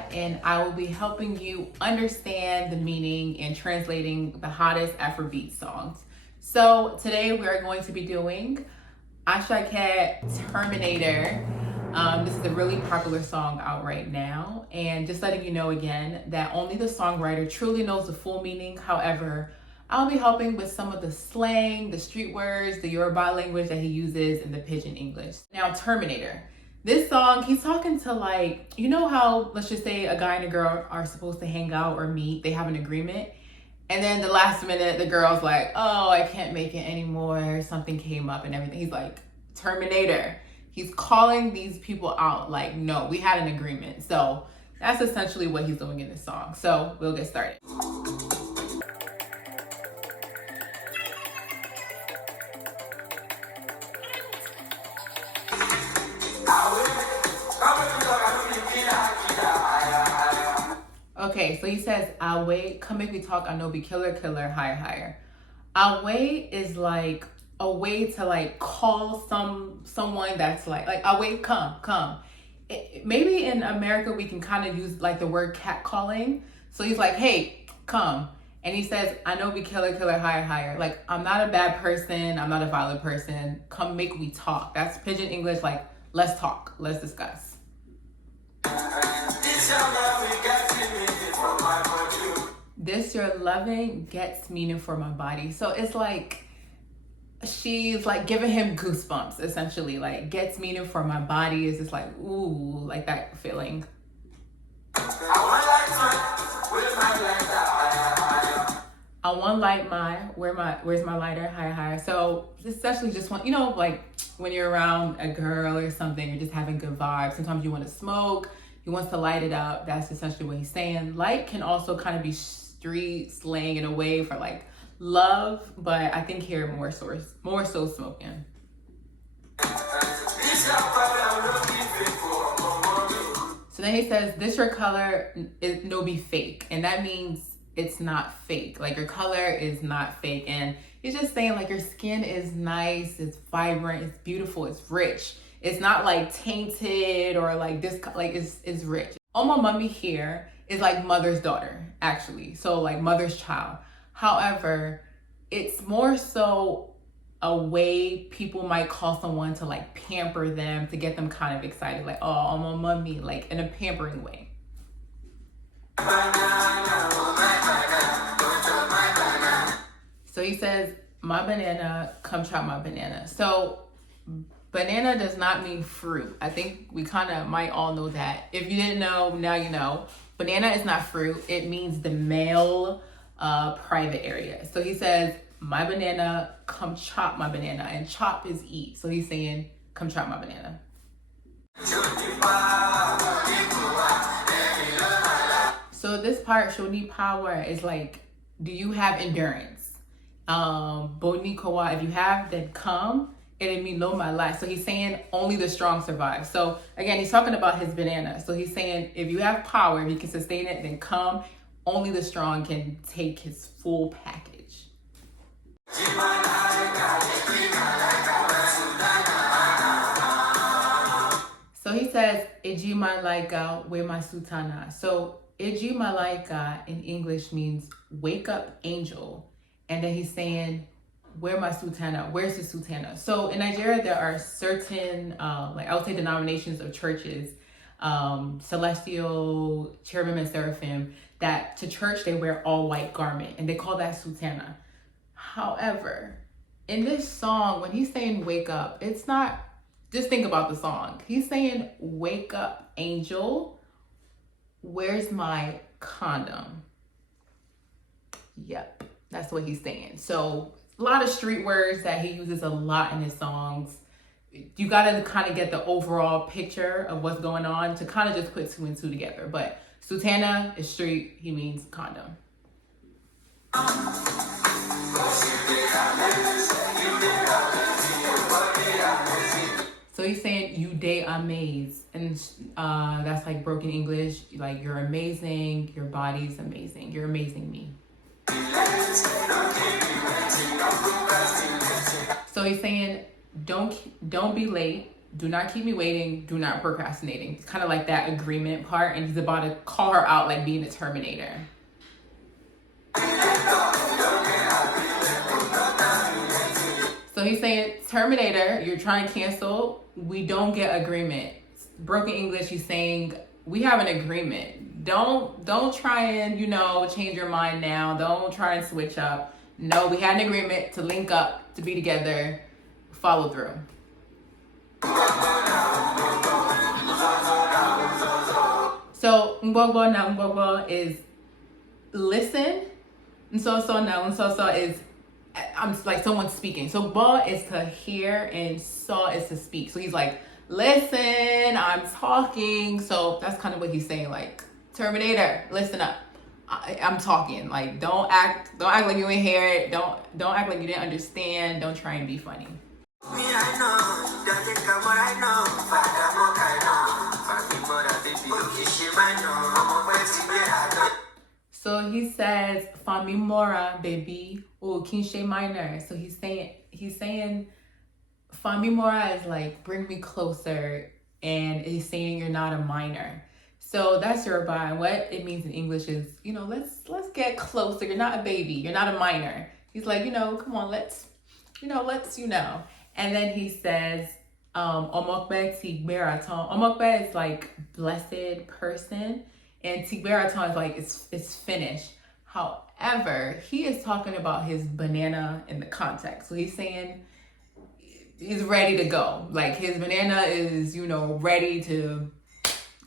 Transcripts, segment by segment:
Simbihawt, and I will be helping you understand the meaning and translating the hottest Afrobeat songs. So today we are going to be doing Asake Terminator. This is a really popular song out right now, and just letting you know again that only the songwriter truly knows the full meaning. However, I'll be helping with some of the slang, the street words, the Yoruba language that he uses, and the Pidgin English. Now, Terminator. This song, he's talking to, like, you know how, let's just say a guy and a girl are supposed to hang out or meet, they have an agreement, and then the last minute the girl's like, oh, I can't make it anymore, something came up and everything. He's like, Terminator. He's calling these people out like, no, we had an agreement. So that's essentially what he's doing in this song. So we'll get started. Okay, so he says, I'll wait, come make me talk, I know be killer, higher, higher. I'll wait is like a way to like call someone that's like I'll wait, come. Maybe in America we can kind of use like the word cat calling. So he's like, hey, come. And he says, I know be killer, higher, higher. Like, I'm not a bad person, I'm not a violent person. Come make me talk. That's Pidgin English, like, let's talk, let's discuss. This your loving gets meaning for my body. So it's like she's like giving him goosebumps, essentially, like gets meaning for my body. Is just like, ooh, like that feeling. I want light my where's my lighter, higher. So essentially just want, you know, like when you're around a girl or something, you're just having good vibes. Sometimes you want to smoke, he wants to light it up. That's essentially what he's saying. Light can also kind of be street slang in a way for like love, but I think here more so smoking. So then he says, this your color is no be fake, and that means it's not fake. Like your color is not fake, and he's just saying like your skin is nice, it's vibrant, it's beautiful, it's rich. It's not like tainted or like this, like it's rich. Oma mummy here is like mother's daughter, actually. So like mother's child. However, it's more so a way people might call someone to like pamper them, to get them kind of excited. Like, oh, Oma mummy, like in a pampering way. So he says, my banana, come chop my banana. So banana does not mean fruit. I think we kind of might all know that. If you didn't know, now you know. Banana is not fruit. It means the male private area. So he says, my banana, come chop my banana. And chop is eat. So he's saying, come chop my banana. So this part, show need power, is like, do you have endurance? Bonikowa, if you have, then come. And me know my life. So he's saying only the strong survive. So again, he's talking about his banana. So he's saying if you have power, if you can sustain it, then come. Only the strong can take his full package. So he says, Eji malaika we my sultana. So Eji malaika in English means wake up angel. And then he's saying, where my sultana? Where's the sultana? So in Nigeria, there are certain, like I would say denominations of churches, Celestial, Cherubim and Seraphim, that to church they wear all white garment and they call that sultana. However, in this song, when he's saying wake up, it's not, just think about the song. He's saying, wake up angel, where's my condom? Yep, that's what he's saying. So a lot of street words that he uses a lot in his songs. You got to kind of get the overall picture of what's going on to kind of just put two and two together. But sultana is street, he means condom. So he's saying, you day amaze. And that's like broken English. Like, you're amazing, your body's amazing, you're amazing me. So he's saying, don't be late. do not keep me waiting, do not procrastinating. It's kind of like that agreement part, and he's about to call her out like being a Terminator. So he's saying, Terminator, you're trying to cancel. We don't get agreement. Broken English, he's saying, we have an agreement. Don't try and, change your mind now. Don't try and switch up. No, we had an agreement to link up, to be together, follow through. So, Ngbogbо na Ngbogbо is listen. And so is I'm like someone speaking. So ba is to hear and saw is to speak. So he's like, listen, I'm talking. So that's kind of what he's saying. Like, Terminator, listen up. I'm talking. Like, don't act like you ain't hear it. Don't act like you didn't understand. Don't try and be funny. So he says, Fami Mora, baby, or Kinshe minor. So he's saying, Fami Mora is like, bring me closer. And he's saying you're not a minor. So that's Yoruba. And what it means in English is, let's get closer. You're not a baby. You're not a minor. He's like, come on, let's. And then he says, Omokbe Tigberaton. Omokbe is like blessed person. And Tigberaton is like, it's finished. However, he is talking about his banana in the context. So he's saying he's ready to go. Like, his banana is, ready to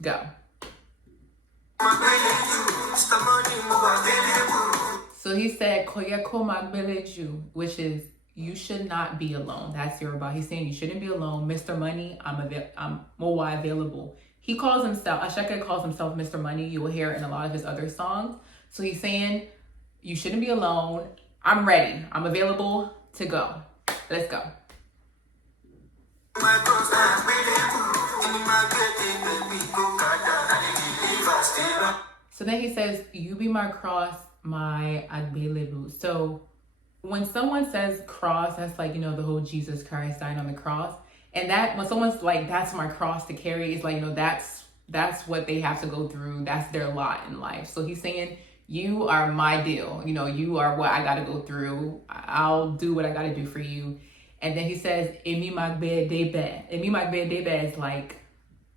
go. So he said, Koyeko Magbeleju, which is, you should not be alone. That's Yoruba. He's saying you shouldn't be alone. Mr. Money, I'm more available. He calls himself, Asake calls himself Mr. Money. You will hear it in a lot of his other songs. So he's saying, you shouldn't be alone. I'm ready. I'm available to go. Let's go. So then he says, you be my cross, my agbelebu. So when someone says cross, that's like, the whole Jesus Christ dying on the cross. And that when someone's like, that's my cross to carry, it's like, that's what they have to go through. That's their lot in life. So he's saying, you are my deal. You are what I got to go through. I'll do what I got to do for you. And then he says, Emi magbe debe. Emi magbe debe is like,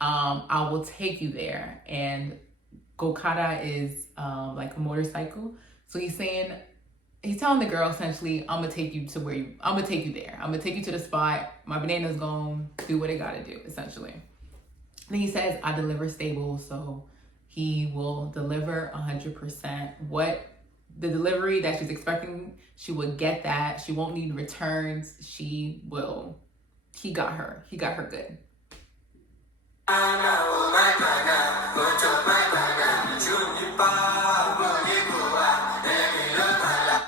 I will take you there. And Gokada is like a motorcycle. So he's saying, he's telling the girl essentially, I'm gonna take you to I'm gonna take you there. I'm gonna take you to the spot. My banana's gonna do what it gotta do, essentially. Then he says, I deliver stable. So he will deliver 100%. What the delivery that she's expecting, she will get that. She won't need returns. He got her good.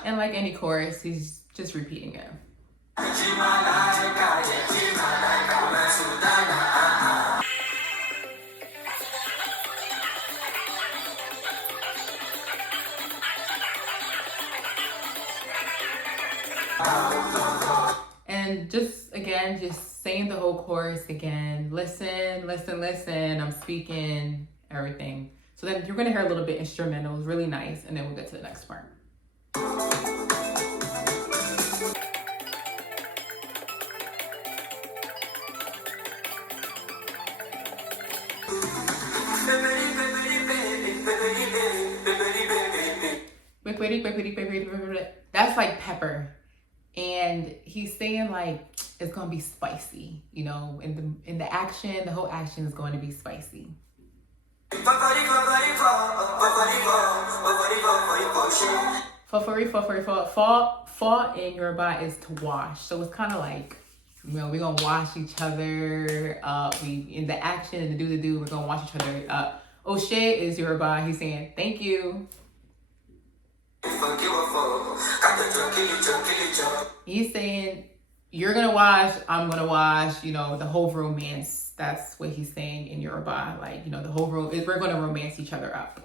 And like any chorus, he's just repeating it. And just saying the whole chorus again. Listen, I'm speaking, everything. So then you're gonna hear a little bit instrumental. It's really nice, and then we'll get to the next part. That's like pepper. And he's saying like it's gonna be spicy, in the action, the whole action is going to be spicy. Fall in Yoruba is to wash. So it's kind of like, we're gonna wash each other up. We in the action and the do, we're gonna wash each other up. Oshe is Yoruba. He's saying thank you. He's saying you're gonna wash, I'm gonna wash, the whole romance. That's what he's saying in Yoruba. Like, the whole we're gonna romance each other up.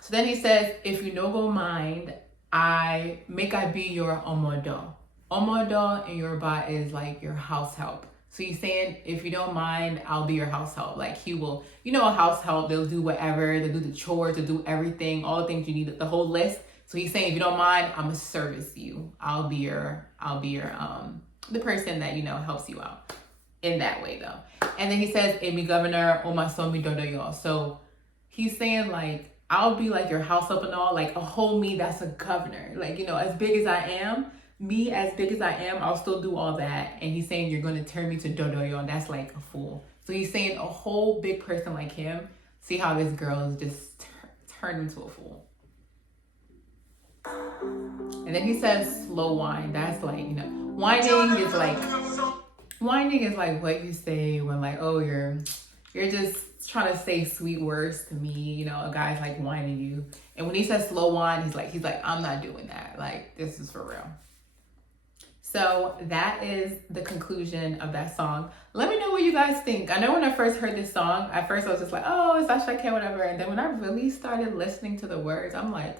So then he says, if you no go mind, I be your omodo. Omodo in Yoruba is like your house help. So he's saying, if you don't mind, I'll be your house help. Like he will, you know, a house help, they'll do whatever, they'll do the chores, they'll do everything, all the things you need, the whole list. So he's saying, if you don't mind, I'm gonna service you. I'll be your the person that, you know, helps you out in that way though. And then he says, Emi governor, omasomi dodoyo. So he's saying like, I'll be like your house help and all, like a whole me that's a governor. Like, you know, as big as I am, I'll still do all that. And he's saying you're going to turn me to dodoyo, and that's like a fool. So he's saying a whole big person like him, see how this girl is just turned into a fool. And then he says slow whine. That's like, you know, whining is like what you say when like, oh, you're just trying to say sweet words to me, you know, a guy's like whining you. And when he says slow whine, he's like, I'm not doing that. Like, this is for real. So that is the conclusion of that song. Let me know what you guys think. I know when I first heard this song, at first I was just like, oh, it's Asake, whatever. And then when I really started listening to the words, I'm like,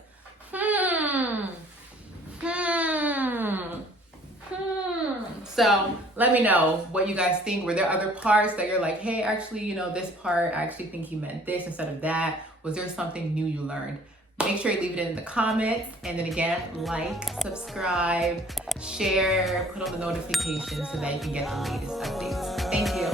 So let me know what you guys think. Were there other parts that you're like, hey, actually, you know, this part, I actually think he meant this instead of that? Was there something new you learned? Make sure you leave it in the comments. And then again, like, subscribe, share, put on the notifications so that you can get the latest updates. Thank you.